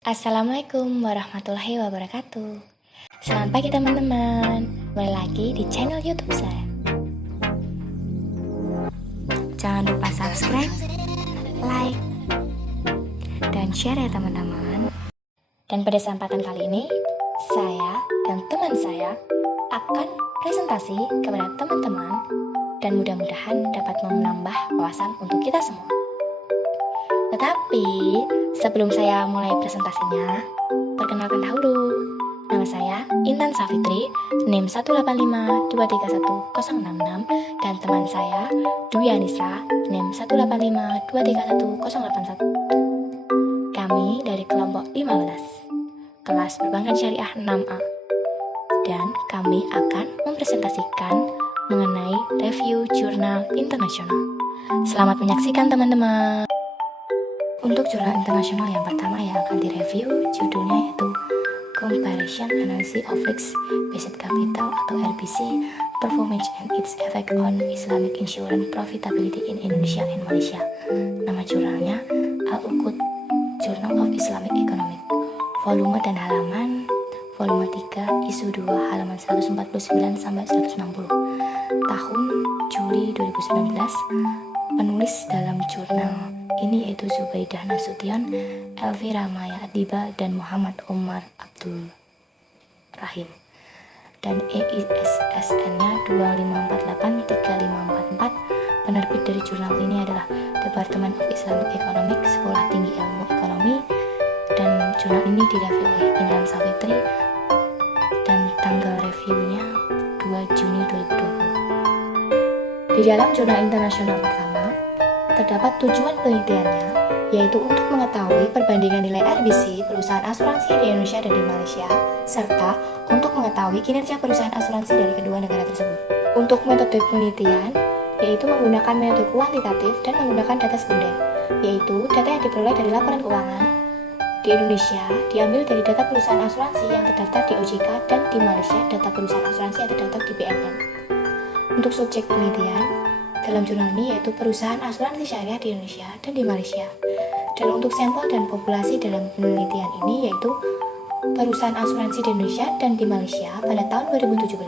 Assalamualaikum warahmatullahi wabarakatuh. Selamat pagi teman-teman. Kembali lagi di channel YouTube saya. Jangan lupa subscribe, like, dan share ya teman-teman. Dan pada kesempatan kali ini, saya dan teman saya akan presentasi kepada teman-teman dan mudah-mudahan dapat menambah wawasan untuk kita semua. Tetapi sebelum saya mulai presentasinya, perkenalkan dahulu. Nama saya Intan Safitri, NIM 185231066, dan teman saya Dwi Anissa, NIM 185231081. Kami dari kelompok 15, kelas Perbankan Syariah 6A. Dan kami akan mempresentasikan mengenai review jurnal internasional. Selamat menyaksikan teman-teman. Untuk jurnal internasional yang pertama yang akan direview, judulnya yaitu Comparison Analysis of Risk-Based Capital atau RBC Performance and its Effect on Islamic Insurance Profitability in Indonesia and Malaysia. Nama jurnalnya Al-Uqud Journal of Islamic Economics. Volume dan halaman, volume 3, isu 2, halaman 149 sampai 160. Tahun Juli 2019. Penulis dalam jurnal ini yaitu Zubaidah Nasution, Elvira Maya Adiba, dan Muhammad Omar Abdul Rahim. Dan EISSN-nya 25483544. Penerbit dari jurnal ini adalah Department of Islamic Economics, Sekolah Tinggi Ilmu Ekonomi. Dan jurnal ini direview oleh Intan Safitri dan tanggal reviewnya 2 Juni 2020. Di dalam jurnal internasional pertama terdapat tujuan penelitiannya, yaitu untuk mengetahui perbandingan nilai RBC perusahaan asuransi di Indonesia dan di Malaysia, serta untuk mengetahui kinerja perusahaan asuransi dari kedua negara tersebut. Untuk metode penelitian, yaitu menggunakan metode kuantitatif dan menggunakan data sekunder, yaitu data yang diperoleh dari laporan keuangan di Indonesia diambil dari data perusahaan asuransi yang terdaftar di OJK, dan di Malaysia data perusahaan asuransi yang terdaftar di BNN. Untuk subjek penelitian dalam jurnal ini yaitu perusahaan asuransi syariah di Indonesia dan di Malaysia. Dan untuk sampel dan populasi dalam penelitian ini yaitu perusahaan asuransi di Indonesia dan di Malaysia pada tahun 2017.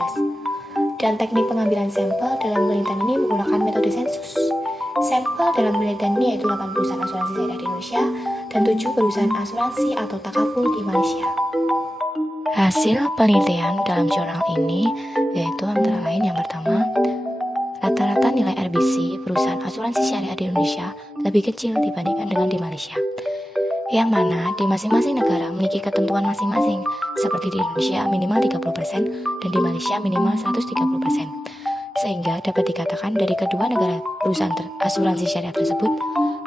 Dan teknik pengambilan sampel dalam penelitian ini menggunakan metode sensus. Sampel dalam penelitian ini yaitu 8 perusahaan asuransi syariah di Indonesia dan 7 perusahaan asuransi atau takaful di Malaysia. Hasil penelitian dalam jurnal ini yaitu antara lain yang pertama, rata-rata nilai RBC perusahaan asuransi syariah di Indonesia lebih kecil dibandingkan dengan di Malaysia, yang mana di masing-masing negara memiliki ketentuan masing-masing, seperti di Indonesia minimal 30% dan di Malaysia minimal 130%. Sehingga dapat dikatakan dari kedua negara perusahaan asuransi syariah tersebut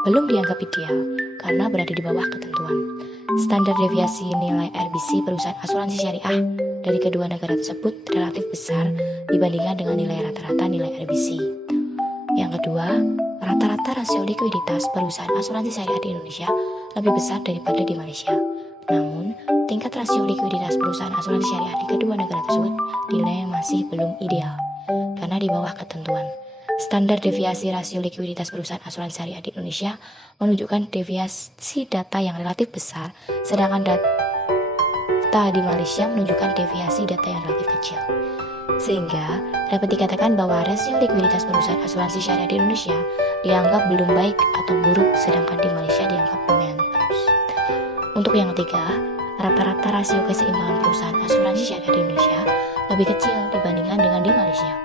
belum dianggap ideal karena berada di bawah ketentuan. Standar deviasi nilai RBC perusahaan asuransi syariah dari kedua negara tersebut relatif besar dibandingkan dengan nilai rata-rata nilai RBC. Yang kedua, rata-rata rasio likuiditas perusahaan asuransi syariah di Indonesia lebih besar daripada di Malaysia. Namun, tingkat rasio likuiditas perusahaan asuransi syariah di kedua negara tersebut dinilai masih belum ideal karena di bawah ketentuan. Standar deviasi rasio likuiditas perusahaan asuransi syariah di Indonesia menunjukkan deviasi data yang relatif besar, sedangkan data di Malaysia menunjukkan deviasi data yang relatif kecil. Sehingga dapat dikatakan bahwa rasio likuiditas perusahaan asuransi syariah di Indonesia dianggap belum baik atau buruk, sedangkan di Malaysia dianggap lumayan bagus. Untuk yang ketiga, rata-rata rasio keseimbangan perusahaan asuransi syariah di Indonesia lebih kecil dibandingkan dengan di Malaysia.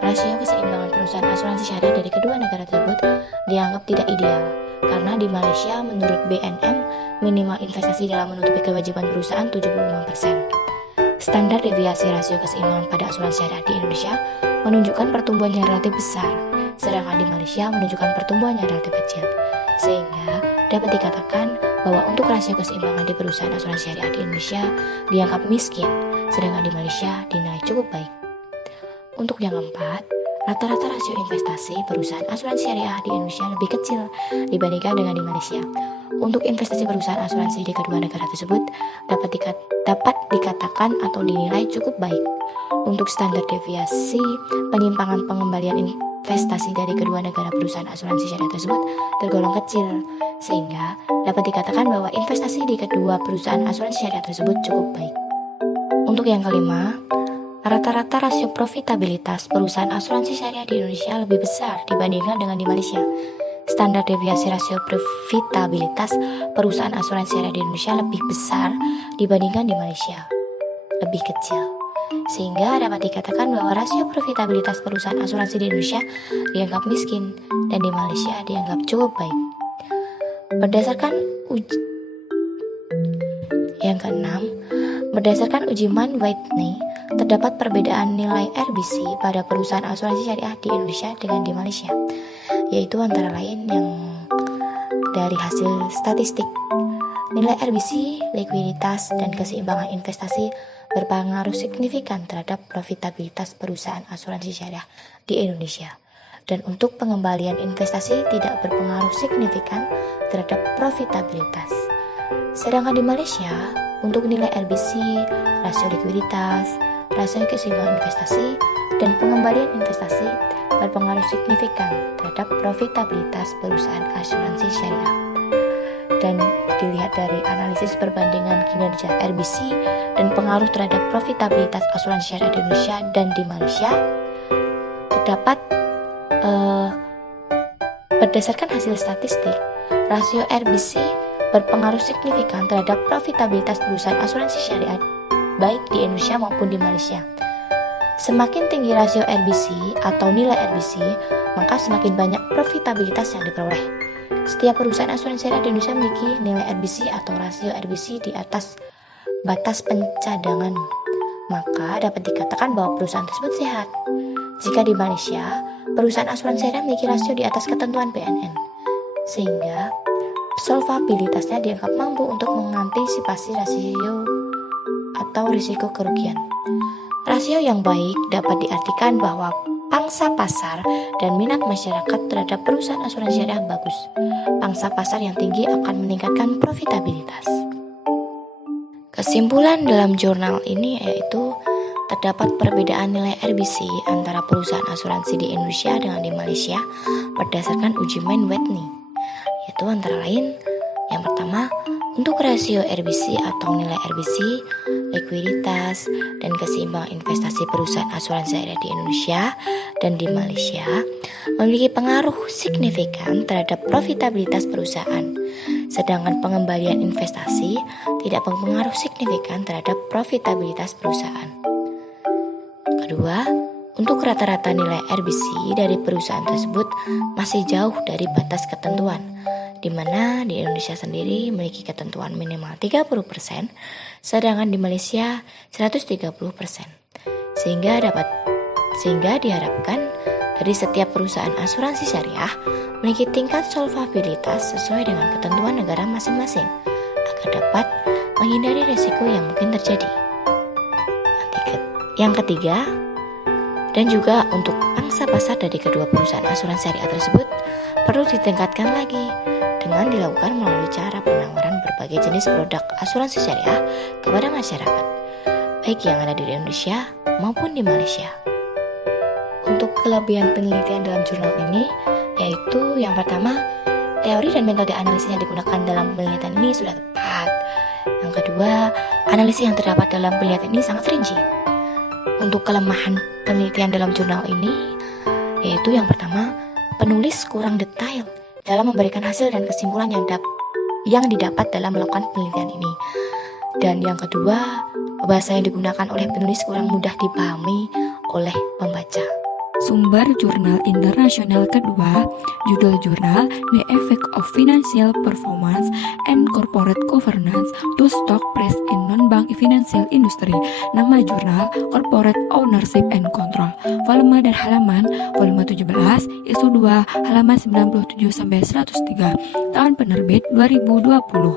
Rasio keseimbangan perusahaan asuransi syariah dari kedua negara tersebut dianggap tidak ideal karena di Malaysia menurut BNM minimal investasi dalam menutupi kewajiban perusahaan 75%. Standar deviasi rasio keseimbangan pada asuransi syariah di Indonesia menunjukkan pertumbuhan yang relatif besar, sedangkan di Malaysia menunjukkan pertumbuhan yang relatif kecil. Sehingga dapat dikatakan bahwa untuk rasio keseimbangan di perusahaan asuransi syariah di Indonesia dianggap miskin, sedangkan di Malaysia dinilai cukup baik. Untuk yang keempat, rata-rata rasio investasi perusahaan asuransi syariah di Indonesia lebih kecil dibandingkan dengan di Malaysia. Untuk investasi perusahaan asuransi di kedua negara tersebut dapat dikatakan atau dinilai cukup baik. Untuk standar deviasi penyimpangan pengembalian investasi dari kedua negara perusahaan asuransi syariah tersebut tergolong kecil, sehingga dapat dikatakan bahwa investasi di kedua perusahaan asuransi syariah tersebut cukup baik. Untuk yang kelima, rata-rata rasio profitabilitas perusahaan asuransi syariah di Indonesia lebih besar dibandingkan dengan di Malaysia. Standar deviasi rasio profitabilitas perusahaan asuransi syariah di Indonesia lebih besar dibandingkan di Malaysia, lebih kecil. Sehingga dapat dikatakan bahwa rasio profitabilitas perusahaan asuransi di Indonesia dianggap miskin dan di Malaysia dianggap cukup baik. Berdasarkan uji Mann-Whitney, terdapat perbedaan nilai RBC pada perusahaan asuransi syariah di Indonesia dengan di Malaysia, yaitu antara lain yang dari hasil statistik. Nilai RBC, likuiditas, dan keseimbangan investasi berpengaruh signifikan terhadap profitabilitas perusahaan asuransi syariah di Indonesia. Dan untuk pengembalian investasi tidak berpengaruh signifikan terhadap profitabilitas. Sedangkan di Malaysia, untuk nilai RBC, rasio likuiditas, rasio keseimbangan investasi, dan pengembalian investasi berpengaruh signifikan terhadap profitabilitas perusahaan asuransi syariah. Dan dilihat dari analisis perbandingan kinerja RBC dan pengaruh terhadap profitabilitas asuransi syariah di Indonesia dan di Malaysia, terdapat berdasarkan hasil statistik, rasio RBC berpengaruh signifikan terhadap profitabilitas perusahaan asuransi syariah baik di Indonesia maupun di Malaysia. Semakin tinggi rasio RBC atau nilai RBC, maka semakin banyak profitabilitas yang diperoleh. Setiap perusahaan asuransi syariah di Indonesia memiliki nilai RBC atau rasio RBC di atas batas pencadangan, maka dapat dikatakan bahwa perusahaan tersebut sehat. Jika di Malaysia, perusahaan asuransi syariah memiliki rasio di atas ketentuan BNN, sehingga solvabilitasnya dianggap mampu untuk mengantisipasi rasio atau risiko kerugian. Rasio yang baik dapat diartikan bahwa pangsa pasar dan minat masyarakat terhadap perusahaan asuransi syariah bagus. Pangsa pasar yang tinggi akan meningkatkan profitabilitas. Kesimpulan dalam jurnal ini yaitu terdapat perbedaan nilai RBC antara perusahaan asuransi di Indonesia dengan di Malaysia berdasarkan uji Mann-Whitney, yaitu antara lain yang pertama, untuk rasio RBC atau nilai RBC, likuiditas, dan keseimbangan investasi perusahaan asuransi syariah di Indonesia dan di Malaysia memiliki pengaruh signifikan terhadap profitabilitas perusahaan, sedangkan pengembalian investasi tidak berpengaruh signifikan terhadap profitabilitas perusahaan. Kedua, untuk rata-rata nilai RBC dari perusahaan tersebut masih jauh dari batas ketentuan, di mana di Indonesia sendiri memiliki ketentuan minimal 30%, sedangkan di Malaysia 130%. Sehingga diharapkan dari setiap perusahaan asuransi syariah memiliki tingkat solvabilitas sesuai dengan ketentuan negara masing-masing agar dapat menghindari risiko yang mungkin terjadi. Yang ketiga, dan juga untuk pangsa pasar dari kedua perusahaan asuransi syariah tersebut perlu ditingkatkan lagi dengan dilakukan melalui cara penawaran berbagai jenis produk asuransi syariah kepada masyarakat, baik yang ada di Indonesia maupun di Malaysia. Untuk kelebihan penelitian dalam jurnal ini, yaitu yang pertama, teori dan metode analisis yang digunakan dalam penelitian ini sudah tepat. Yang kedua, analisis yang terdapat dalam penelitian ini sangat rinci. Untuk kelemahan penelitian dalam jurnal ini, yaitu yang pertama, penulis kurang detail dalam memberikan hasil dan kesimpulan yang didapat dalam melakukan penelitian ini. Dan yang kedua, bahasa yang digunakan oleh penulis kurang mudah dipahami oleh pembaca. Sumber jurnal internasional kedua, judul jurnal The Effect of Financial Performance and Corporate Governance to Stock Price in Non-Bank Financial Industry. Nama jurnal Corporate Ownership and Control. Volume dan halaman, volume 17, isu 2, halaman 97-103. Tahun penerbit 2020.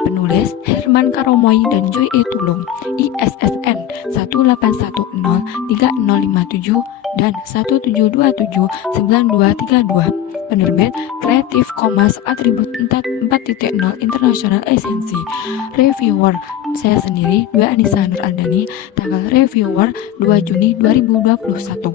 Penulis Herman Karomoy dan Joy E. Tulung. ISSN 18103057 dan 17279232. Penerbit Creative Commons Atribut 4.0 International Agency. Reviewer saya sendiri, Dwi Anissa Nur Aldani. Tanggal reviewer 2 Juni 2021.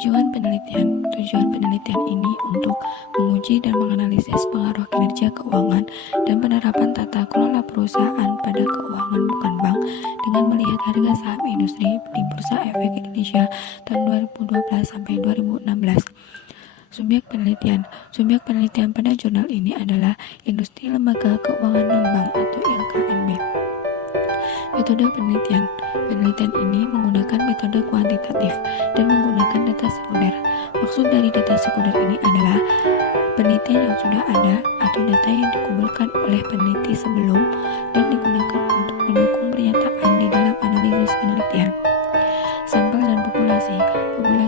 Tujuan penelitian ini untuk menguji dan menganalisis pengaruh kinerja keuangan dan penerapan tata kelola perusahaan pada keuangan bukan bank dengan melihat harga saham industri di Bursa Efek Indonesia tahun 2012 sampai 2016. Subyek penelitian pada jurnal ini adalah Industri Lembaga Keuangan Non-Bank atau ILKNB. Metode penelitian ini menggunakan metode kuantitatif dan menggunakan data sekunder. Maksud dari data sekunder ini adalah penelitian yang sudah ada atau data yang dikumpulkan oleh peneliti sebelum dan digunakan untuk mendukung pernyataan di dalam analisis penelitian. Sampel dan populasi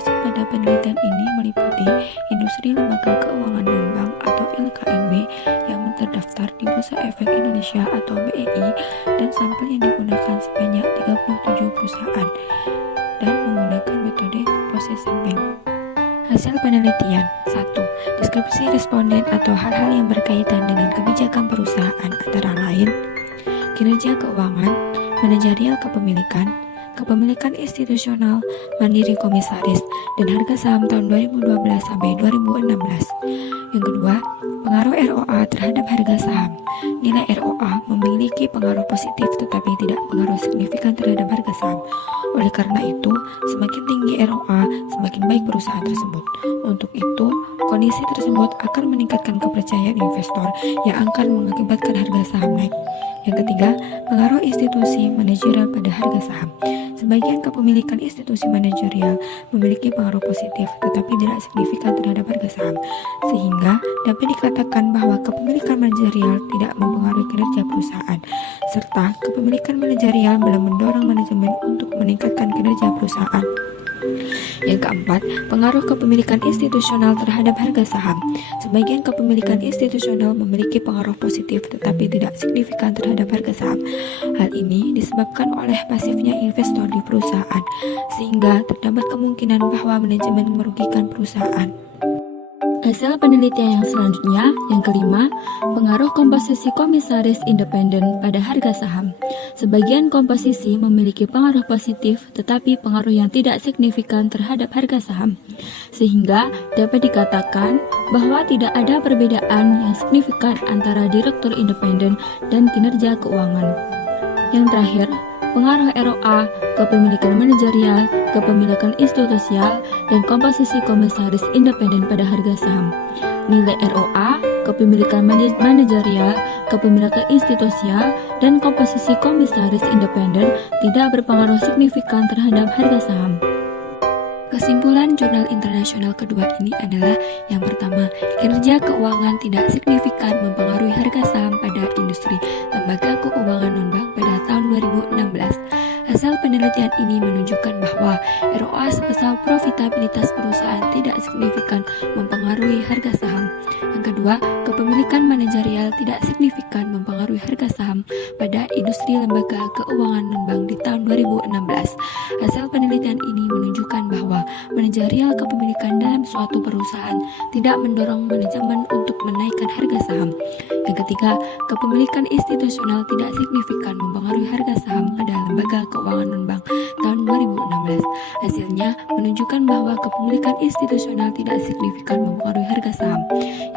pada penelitian ini meliputi industri lembaga keuangan non-bank atau LKNB yang terdaftar di Bursa Efek Indonesia atau BEI dan sampel yang digunakan sebanyak 37 perusahaan dan menggunakan metode composite sampling. Hasil penelitian 1. Deskripsi responden atau hal-hal yang berkaitan dengan kebijakan perusahaan antara lain kinerja keuangan, manajerial kepemilikan institusional, mandiri komisaris, dan harga saham tahun 2012 sampai 2016. Yang kedua, pengaruh ROA terhadap harga saham. Nilai ROA memiliki pengaruh positif tetapi tidak pengaruh signifikan terhadap harga saham. Oleh karena itu, semakin tinggi ROA, semakin baik perusahaan tersebut. Untuk itu, kondisi tersebut akan meningkatkan kepercayaan investor yang akan mengakibatkan harga saham naik. Yang ketiga, pengaruh institusi manajerial pada harga saham. Sebagian kepemilikan institusi manajerial memiliki pengaruh positif tetapi tidak signifikan terhadap harga saham, sehingga dapat dikatakan bahwa kepemilikan manajerial tidak mempengaruhi kinerja perusahaan, serta kepemilikan manajerial belum mendorong manajemen untuk meningkatkan kinerja perusahaan. Yang keempat, pengaruh kepemilikan institusional terhadap harga saham. Sebagian kepemilikan institusional memiliki pengaruh positif tetapi tidak signifikan terhadap harga saham. Hal ini disebabkan oleh pasifnya investor di perusahaan, sehingga terdapat kemungkinan bahwa manajemen merugikan perusahaan. Hasil penelitian yang selanjutnya, yang kelima, pengaruh komposisi komisaris independen pada harga saham. Sebagian komposisi memiliki pengaruh positif tetapi pengaruh yang tidak signifikan terhadap harga saham, sehingga dapat dikatakan bahwa tidak ada perbedaan yang signifikan antara direktur independen dan kinerja keuangan. Yang terakhir, pengaruh ROA, kepemilikan manajerial, kepemilikan institusial, dan komposisi komisaris independen pada harga saham. Nilai ROA, kepemilikan manajerial, kepemilikan institusial, dan komposisi komisaris independen tidak berpengaruh signifikan terhadap harga saham. Kesimpulan jurnal internasional kedua ini adalah yang pertama, kinerja keuangan tidak signifikan mempengaruhi harga saham pada industri lembaga keuangan non-bank pada tahun 2016. Hasil penelitian ini menunjukkan bahwa ROA sebesar profitabilitas perusahaan tidak signifikan mempengaruhi harga saham. Yang kedua, kepemilikan manajerial tidak signifikan mempengaruhi harga saham pada industri lembaga keuangan non-bank di tahun 2016. Hasil penelitian ini menunjukkan bahwa manajerial kepemilikan dalam suatu perusahaan tidak mendorong manajemen untuk menaikkan harga saham. Yang ketiga, kepemilikan institusional tidak signifikan mempengaruhi harga saham pada lembaga keuangan non-bank tahun 2016. Hasilnya menunjukkan bahwa kepemilikan institusional tidak signifikan mempengaruhi harga saham.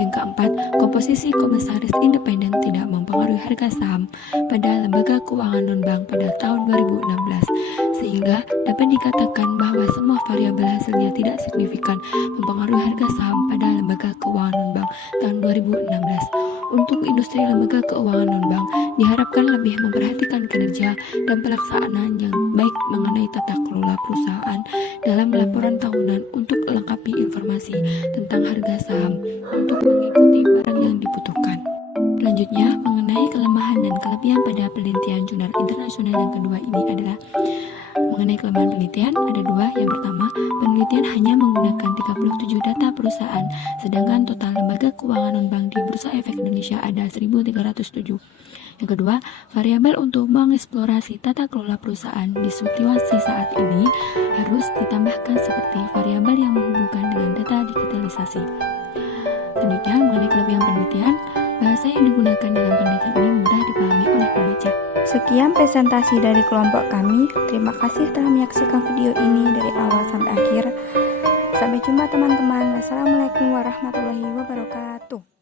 Yang keempat, komposisi komisaris independen tidak mempengaruhi harga saham pada lembaga keuangan non-bank pada tahun 2016, sehingga dapat dikatakan bahwa semua variabel hasilnya tidak signifikan mempengaruhi harga saham pada lembaga keuangan non-bank tahun 2016. Untuk industri lembaga keuangan non-bank diharapkan lebih memperhatikan kinerja dan pelaksanaan yang baik mengenai tata kelola perusahaan dalam laporan tahunan untuk melengkapi informasi tentang harga saham untuk mengikuti barang yang dibutuhkan. Selanjutnya, mengenai kelemahan dan kelebihan pada penelitian jurnal internasional yang kedua ini adalah mengenai kelemahan penelitian ada dua. Yang pertama, penelitian hanya menggunakan 37 data perusahaan, sedangkan total lembaga keuangan non-bank di Bursa Efek Indonesia ada 1.307. Yang kedua, variabel untuk mengeksplorasi tata kelola perusahaan di situasi saat ini harus ditambahkan seperti variabel yang menghubungkan dengan data digitalisasi. Selanjutnya, mengenai kelebihan penelitian, bahasa yang digunakan dalam penelitian ini mudah dipahami oleh pembaca. Sekian presentasi dari kelompok kami. Terima kasih telah menyaksikan video ini dari awal sampai akhir. Sampai Sampai jumpa teman-teman. Wassalamualaikum warahmatullahi wabarakatuh.